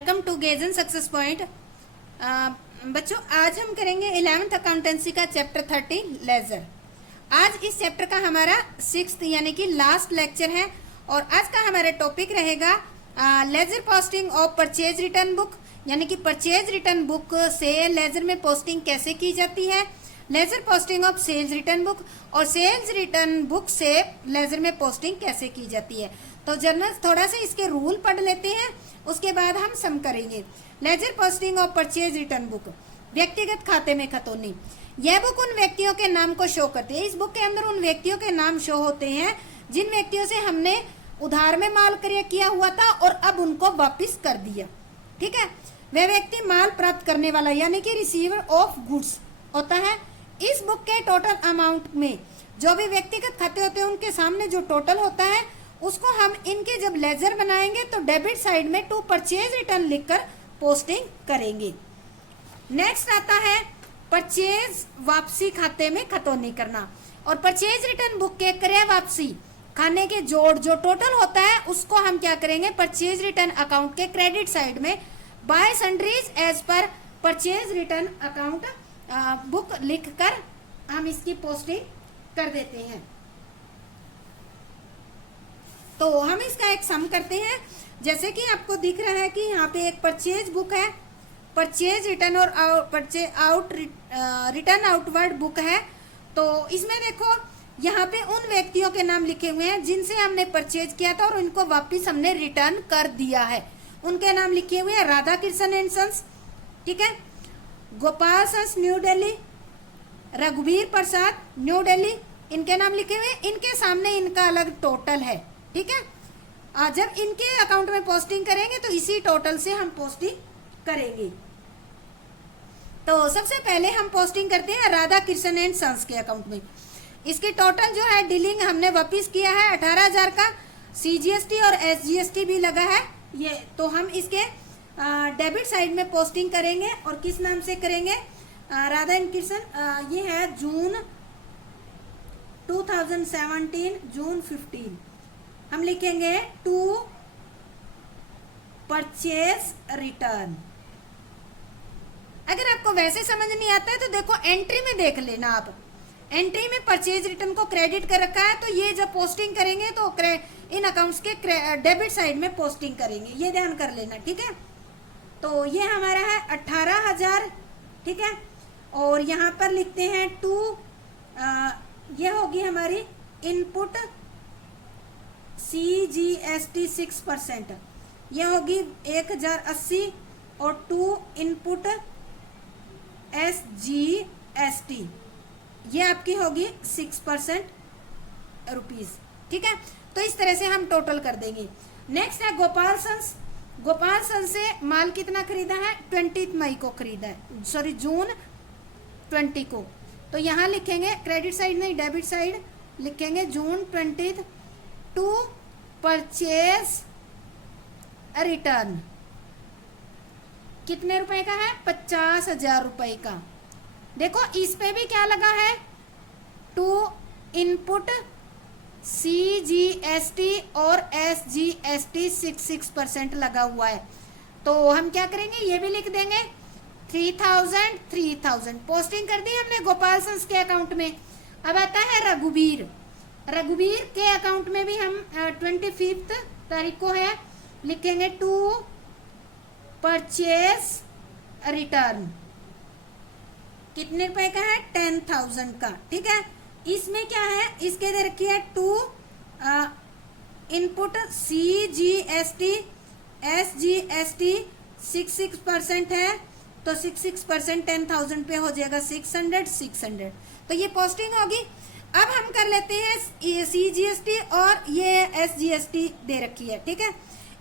Welcome to गेजन success point. बच्चों, आज हम करेंगे 11th अकाउंटेंसी का चैप्टर 30 लेजर। आज इस चैप्टर का हमारा 6th यानी कि लास्ट लेक्चर है और आज का हमारा टॉपिक रहेगा ledger posting of purchase return book, यानी कि परचेज रिटर्न बुक से लेजर में पोस्टिंग कैसे की जाती है, ledger posting of sales return book और सेल्स रिटर्न बुक से लेजर में पोस्टिंग कैसे की जाती है। तो जर्नल थोड़ा सा इसके रूल पढ़ लेते हैं, उसके बाद हम सम करेंगे। Laser posting of purchase return book, व्यक्तिगत खाते में खतौनी। यह बुक उन व्यक्तियों के नाम को शो करती है। इस बुक के अंदर उन व्यक्तियों के नाम शो होते हैं जिन व्यक्तियों से हमने उधार में माल क्रय किया हुआ था और अब उनको वापिस कर दिया। ठीक है, वह व्यक्ति माल प्राप्त करने वाला यानी कि रिसीवर ऑफ गुड्स होता है। इस बुक के टोटल अमाउंट में जो भी व्यक्तिगत खाते होते हैं उनके सामने जो टोटल होता है उसको हम इनके जब लेजर बनाएंगे तो डेबिट साइड में टू परचेज रिटर्न लिखकर पोस्टिंग करेंगे। नेक्स्ट आता है परचेज वापसी खाते में खतौनी करना। और परचेज रिटर्न बुक के क्रय वापसी खाने के जोड़ जो टोटल होता है उसको हम क्या करेंगे, परचेज रिटर्न अकाउंट के क्रेडिट साइड में by sundries as per purchase return account book लिखकर हम इसकी पोस्टिंग कर देते हैं। तो हम इसका एक सम करते हैं। जैसे कि आपको दिख रहा है कि यहाँ पे एक परचेज बुक है, परचेज रिटर्न और रिटर्न आउटवर्ड बुक है। तो इसमें देखो यहाँ पे उन व्यक्तियों के नाम लिखे हुए हैं जिनसे हमने परचेज किया था और उनको वापस हमने रिटर्न कर दिया है। उनके नाम लिखे हुए हैं राधा कृष्ण एंड सन्स, ठीक है, गोपाल सन्स न्यू दिल्ली, रघुवीर प्रसाद न्यू दिल्ली, इनके नाम लिखे हुए। इनके सामने इनका अलग टोटल है, ठीक है। जब इनके अकाउंट में पोस्टिंग करेंगे तो इसी टोटल से हम पोस्टिंग करेंगे। तो सबसे पहले हम पोस्टिंग करते हैं राधा कृष्ण एंड सन्स के अकाउंट में। इसकी टोटल जो है डीलिंग हमने वापिस किया है 18,000 का, सीजीएसटी और एसजीएसटी भी लगा है ये। तो हम इसके डेबिट साइड में पोस्टिंग करेंगे और किस नाम से करेंगे, राधा एंड कृष्ण। ये है जून 2017 जून 15। हम लिखेंगे टू परचेज रिटर्न। अगर आपको वैसे समझ नहीं आता है तो देखो एंट्री में देख लेना आप, एंट्री में परचेज रिटर्न को क्रेडिट कर रखा है। तो ये जब पोस्टिंग करेंगे तो इन अकाउंट्स के डेबिट साइड में पोस्टिंग करेंगे, ये ध्यान कर लेना, ठीक है। तो ये हमारा है 18,000, ठीक है। और यहाँ पर लिखते हैं टू, ये होगी हमारी इनपुट CGST 6%, ये होगी 1080 और टू इनपुट SGST ये आपकी होगी 6% रुपीज, ठीक है। तो इस तरह से हम टोटल कर देंगे। नेक्स्ट है गोपाल सन्स। गोपाल सन्स से माल कितना खरीदा है, 20 मई को खरीदा है, सॉरी जून 20 को। तो यहाँ लिखेंगे क्रेडिट साइड नहीं डेबिट साइड लिखेंगे जून 20 टू परचेज रिटर्न। कितने रुपए का है, 50,000 रुपए का। देखो इस पे भी क्या लगा है, टू इनपुट CGST और SGST 6% लगा हुआ है। तो हम क्या करेंगे, ये भी लिख देंगे 3,000 पोस्टिंग कर दी हमने गोपाल सन्स के अकाउंट में। अब आता है रघुवीर। रघुवीर के अकाउंट में भी हम 25 तारीख को है, लिखेंगे टू परचेज रिटर्न। कितने रुपए का है, 10,000 का, ठीक है। इसमें क्या है, इसके दे रखी है टू इनपुट CGST SGST 6% है। तो 6% 10,000 पे हो जाएगा 600। तो ये पोस्टिंग होगी। अब हम कर लेते हैं CGST और ये SGST दे रखी है, ठीक है।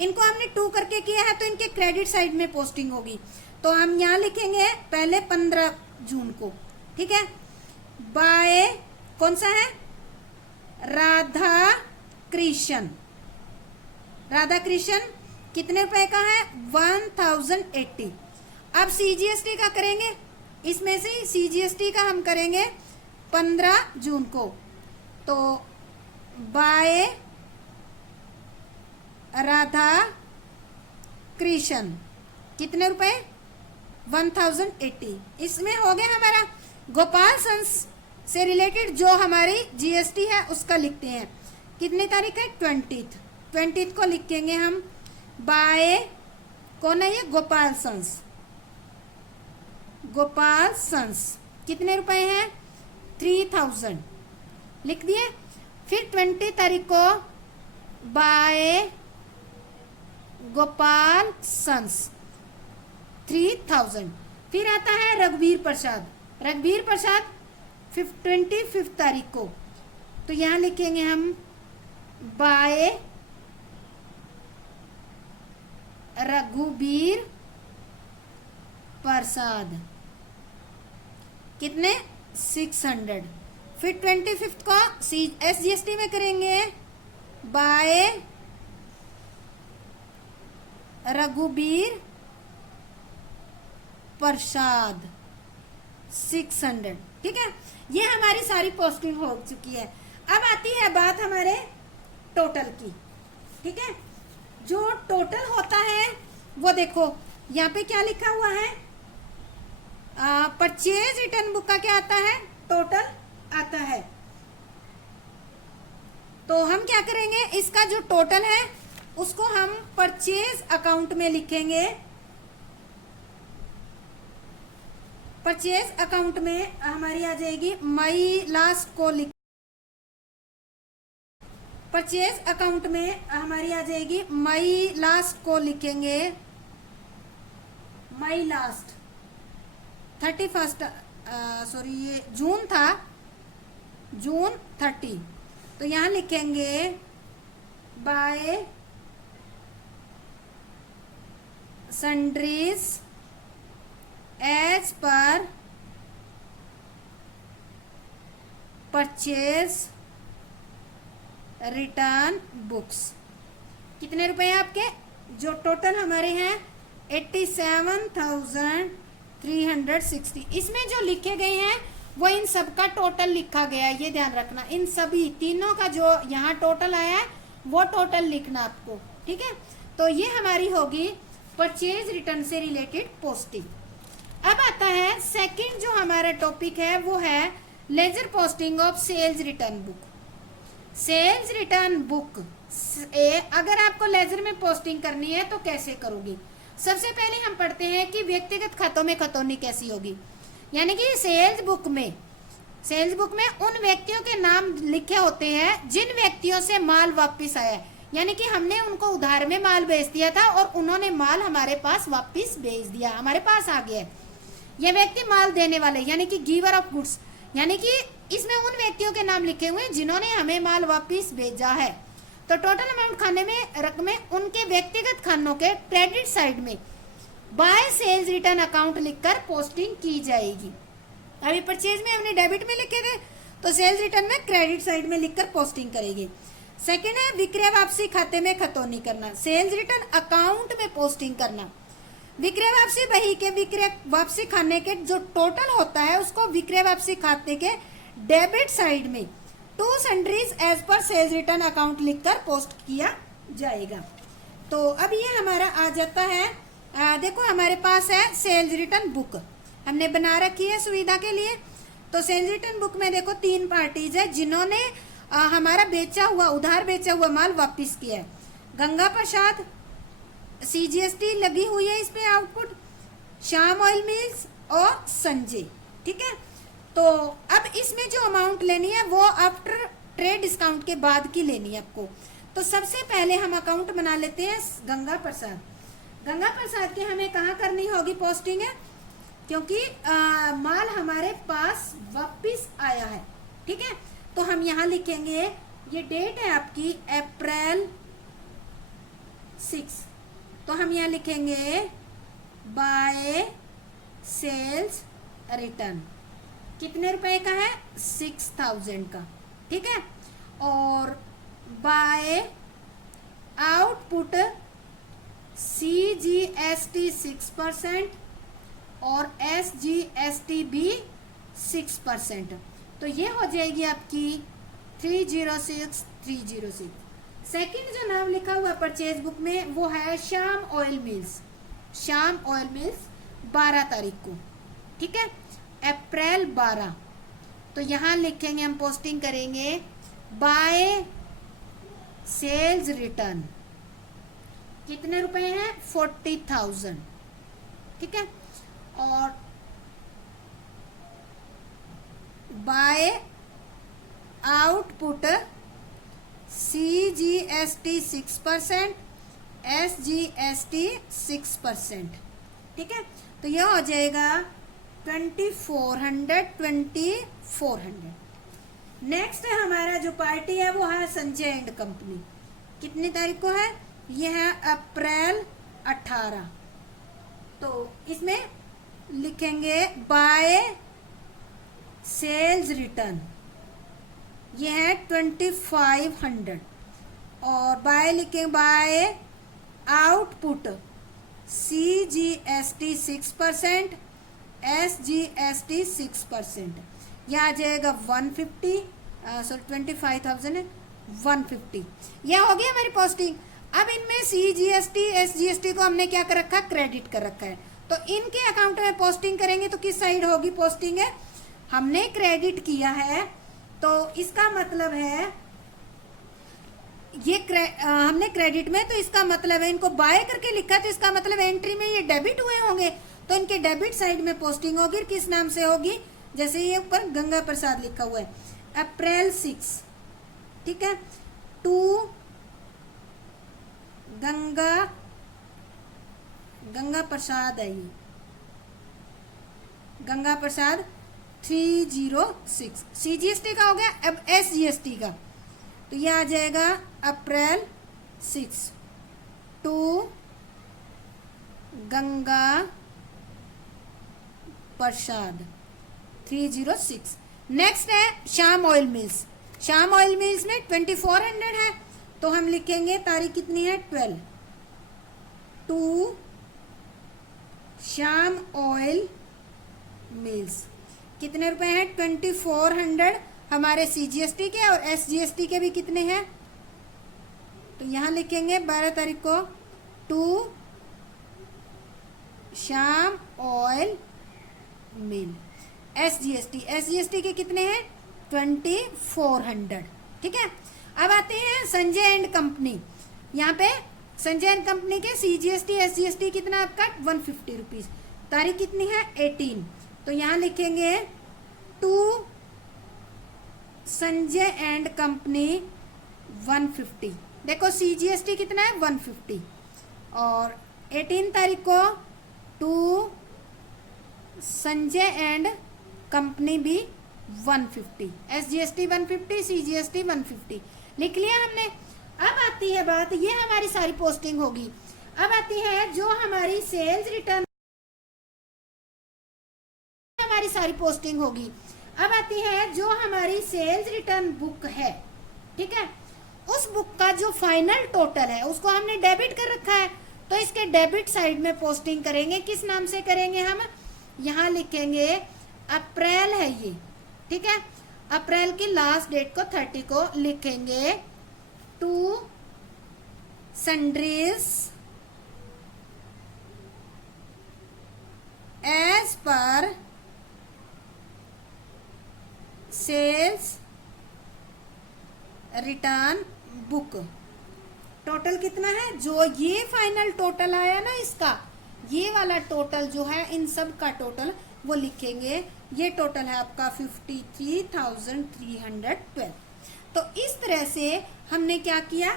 इनको हमने 2 करके किया है तो इनके क्रेडिट साइड में पोस्टिंग होगी। तो हम यहाँ लिखेंगे पहले 15 जून को, ठीक है, बाय कौन सा है, राधा कृष्ण। राधा कृष्ण कितने रुपए का है, 1080। अब CGST का करेंगे, इसमें से CGST का हम करेंगे 15 जून को। तो बाय राधा कृष्ण कितने रुपए? 1080। इसमें हो गया हमारा। गोपाल सन्स से रिलेटेड जो हमारी जीएसटी है उसका लिखते हैं। कितनी तारीख है? 20th को लिखेंगे हम। बाय कौन है ये? गोपाल सन्स। गोपाल सन्स कितने रुपए हैं? 3000 लिख दिए। फिर 20 तारीख को बाय गोपाल सन्स 3000। फिर आता है रघुवीर प्रसाद। रघुवीर प्रसाद 25 तारीख को, तो यहां लिखेंगे हम बाय रघुवीर प्रसाद। कितने? 600। फिर 25 को SGST में करेंगे बाय रघुवीर प्रसाद 600। ठीक है, ये हमारी सारी पोस्टिंग हो चुकी है। अब आती है बात हमारे टोटल की। ठीक है, जो टोटल होता है वो देखो यहाँ पे क्या लिखा हुआ है। परचेज रिटर्न बुक का क्या आता है? टोटल आता है। तो हम क्या करेंगे, इसका जो टोटल है उसको हम परचेज अकाउंट में लिखेंगे। परचेज अकाउंट में हमारी आ जाएगी मई लास्ट को लिख। परचेज अकाउंट में हमारी आ जाएगी मई लास्ट को लिखेंगे। मई लास्ट 31, सॉरी ये जून था, जून 30। तो यहां लिखेंगे by sundries as per purchase return books. कितने रुपए हैं आपके? जो टोटल हमारे हैं 87,360। इसमें जो लिखे गए हैं वो इन सब का टोटल लिखा गया है, ये ध्यान रखना। इन सभी तीनों का जो यहाँ टोटल आया है वो टोटल लिखना आपको। ठीक है, तो ये हमारी होगी परचेज रिटर्न से रिलेटेड पोस्टिंग। अब आता है सेकंड जो हमारा टॉपिक है वो है ledger posting of sales return book. Sales return book अगर आपको लेजर में पोस्टिंग करनी है तो कैसे करोगी? सबसे पहले हम पढ़ते हैं कि व्यक्तिगत खातों में खतौनी कैसी होगी। यानी कि सेल्स बुक में उन व्यक्तियों के नाम लिखे होते हैं जिन व्यक्तियों से माल वापस आया है। यानी कि हमने उनको उधार में माल बेच दिया था और उन्होंने माल हमारे पास वापस भेज दिया, हमारे पास आ गया है। ये व्यक्ति माल देने वाले यानी कि गिवर ऑफ गुड्स, यानी कि इसमें उन व्यक्तियों के नाम लिखे हुए हैं जिन्होंने हमें माल वापस भेजा है। तो टोटल अमाउंट खाने में रकमें उनके व्यक्तिगत खानों के क्रेडिट साइड में बाय सेल्स रिटर्न अकाउंट लिखकर पोस्टिंग की जाएगी। अभी परचेज में हमने डेबिट में लिखे थे, तो सेल्स रिटर्न में क्रेडिट साइड में लिखकर पोस्टिंग करेंगे। सेकेंड है विक्रय वापसी खाते में खतौनी करना, सेल्स रिटर्न अकाउंट में पोस्टिंग करना। विक्रय वापसी बही के विक्रय वापसी खाने के जो टोटल होता है उसको विक्रय वापसी खाते के डेबिट साइड में to sundries as per sales return account लिखकर पोस्ट किया जाएगा। तो अब ये हमारा आ जाता है। देखो हमारे पास है सेल्स रिटर्न बुक, हमने बना रखी है सुविधा के लिए। तो सेल्स रिटर्न बुक में देखो 3 पार्टीज है जिन्होंने हमारा उधार बेचा हुआ माल वापिस किया है। गंगा प्रसाद CGST लगी हुई है इस पे आउटपुट, श्याम ऑयल मिल्स और संजय। ठीक है, तो अब इसमें जो अमाउंट लेनी है वो आफ्टर ट्रेड डिस्काउंट के बाद की लेनी है आपको। तो सबसे पहले हम अकाउंट बना लेते हैं गंगा प्रसाद। गंगा प्रसाद की हमें कहाँ करनी होगी पोस्टिंग है, क्योंकि माल हमारे पास वापिस आया है। ठीक है, तो हम यहाँ लिखेंगे, ये डेट है आपकी अप्रैल 6, तो हम यहाँ लिखेंगे बाय सेल्स रिटर्न। कितने रुपए का है? 6000 का। ठीक है, और बाय आउटपुट CGST 6% और SGST भी 6%। तो ये हो जाएगी आपकी 306306। सेकंड जो नाम लिखा हुआ परचेज बुक में वो है Shyam oil mills. Shyam oil mills 12 तारीख को, ठीक है, अप्रैल 12। तो यहाँ लिखेंगे हम, पोस्टिंग करेंगे बाय सेल्स रिटर्न, कितने रुपए हैं, 40,000, ठीक है, और बाय आउटपुट CGST 6%, SGST 6%, ठीक है। तो यह हो जाएगा 2400। नेक्स्ट है हमारा जो पार्टी है वो है संजय एंड कंपनी, कितनी तारीख को है, यह है अप्रैल 18। तो इसमें लिखेंगे बाय सेल्स रिटर्न, यह है 2500, और बाय लिखेंगे बाय आउटपुट CGST 6%, SGST 6%, यह आ जाएगा 25,150। यह हो गया हमारी पोस्टिंग। अब इनमें CGST SGST को हमने क्या कर रखा है, क्रेडिट कर रखा है। तो इनके अकाउंट में पोस्टिंग करेंगे तो किस साइड होगी पोस्टिंग है, हमने क्रेडिट किया है, तो इसका मतलब है ये हमने क्रेडिट में, तो इसका मतलब है इनको बाय करके लिखा, तो इसका मतलब एंट्री में ये डेबिट हुए होंगे, तो इनके डेबिट साइड में पोस्टिंग होगी। किस नाम से होगी, जैसे ये ऊपर गंगा प्रसाद लिखा हुआ है, अप्रैल 6, ठीक है, टू गंगा प्रसाद है, ये गंगा प्रसाद 306। CGST का हो गया। अब SGST का, तो ये आ जाएगा अप्रैल 6 टू गंगा प्रसाद 306। नेक्स्ट है Shyam oil mills. Shyam oil mills में 2400 है, तो हम लिखेंगे तारीख कितनी है, 12 टू श्याम ऑयल मिल्स, कितने रुपए हैं, 2400 हमारे CGST के, और SGST के भी कितने हैं, तो यहां लिखेंगे 12 तारीख को to Shyam oil mill. SGST के कितने हैं, 2400, ठीक है। अब आते हैं संजय एंड कंपनी। यहाँ पे संजय एंड कंपनी के CGST SGST कितना आपका 150 रुपीज, तारीख कितनी है 18, तो यहाँ लिखेंगे टू संजय एंड कंपनी 150। देखो CGST कितना है 150, और 18 तारीख को टू संजय एंड कंपनी भी 150, SGST 150, CGST 150 लिख लिया हमने। अब आती है बात, ये हमारी सारी पोस्टिंग होगी। अब आती है जो हमारी सेल्स रिटर्न, हमारी सारी पोस्टिंग होगी। अब आती है जो हमारी सेल्स रिटर्न बुक है, ठीक है, उस बुक का जो फाइनल टोटल है उसको हमने डेबिट कर रखा है, तो इसके डेबिट साइड में पोस्टिंग करेंगे। किस नाम से करेंगे हम, यहाँ लिखेंगे अप्रैल है ये, ठीक है, अप्रैल की लास्ट डेट को 30 को लिखेंगे to sundries as per sales return book. Total कितना है, जो ये फाइनल टोटल आया ना इसका, ये वाला टोटल जो है इन सब का टोटल वो लिखेंगे। ये टोटल है आपका 53,312। तो इस तरह से हमने क्या किया,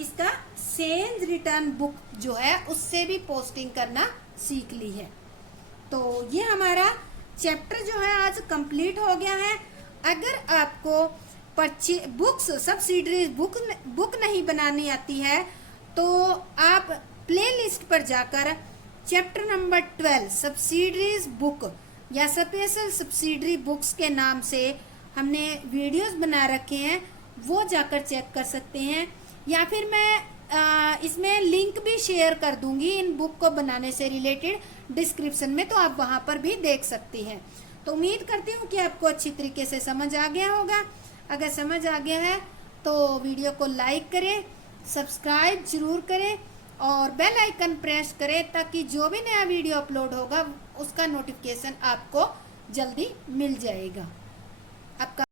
इसका सेल्स रिटर्न बुक जो है उससे भी पोस्टिंग करना सीख ली है। तो ये हमारा चैप्टर जो है आज कंप्लीट हो गया है। अगर आपको बुक्स सब्सिडरीज बुक नहीं बनानी आती है तो आप प्लेलिस्ट पर जाकर चैप्टर नंबर 12 सब्सिडरीज बुक या स्पेशल सब्सिडरी बुक्स के नाम से हमने वीडियोस बना रखे हैं, वो जाकर चेक कर सकते हैं। या फिर मैं इसमें लिंक भी शेयर कर दूंगी इन बुक को बनाने से रिलेटेड डिस्क्रिप्शन में, तो आप वहां पर भी देख सकती हैं। तो उम्मीद करती हूँ कि आपको अच्छी तरीके से समझ आ गया होगा। अगर समझ आ गया है तो वीडियो को लाइक करें, सब्सक्राइब जरूर करें और बेल आइकन प्रेस करें ताकि जो भी नया वीडियो अपलोड होगा उसका नोटिफिकेशन आपको जल्दी मिल जाएगा। आपका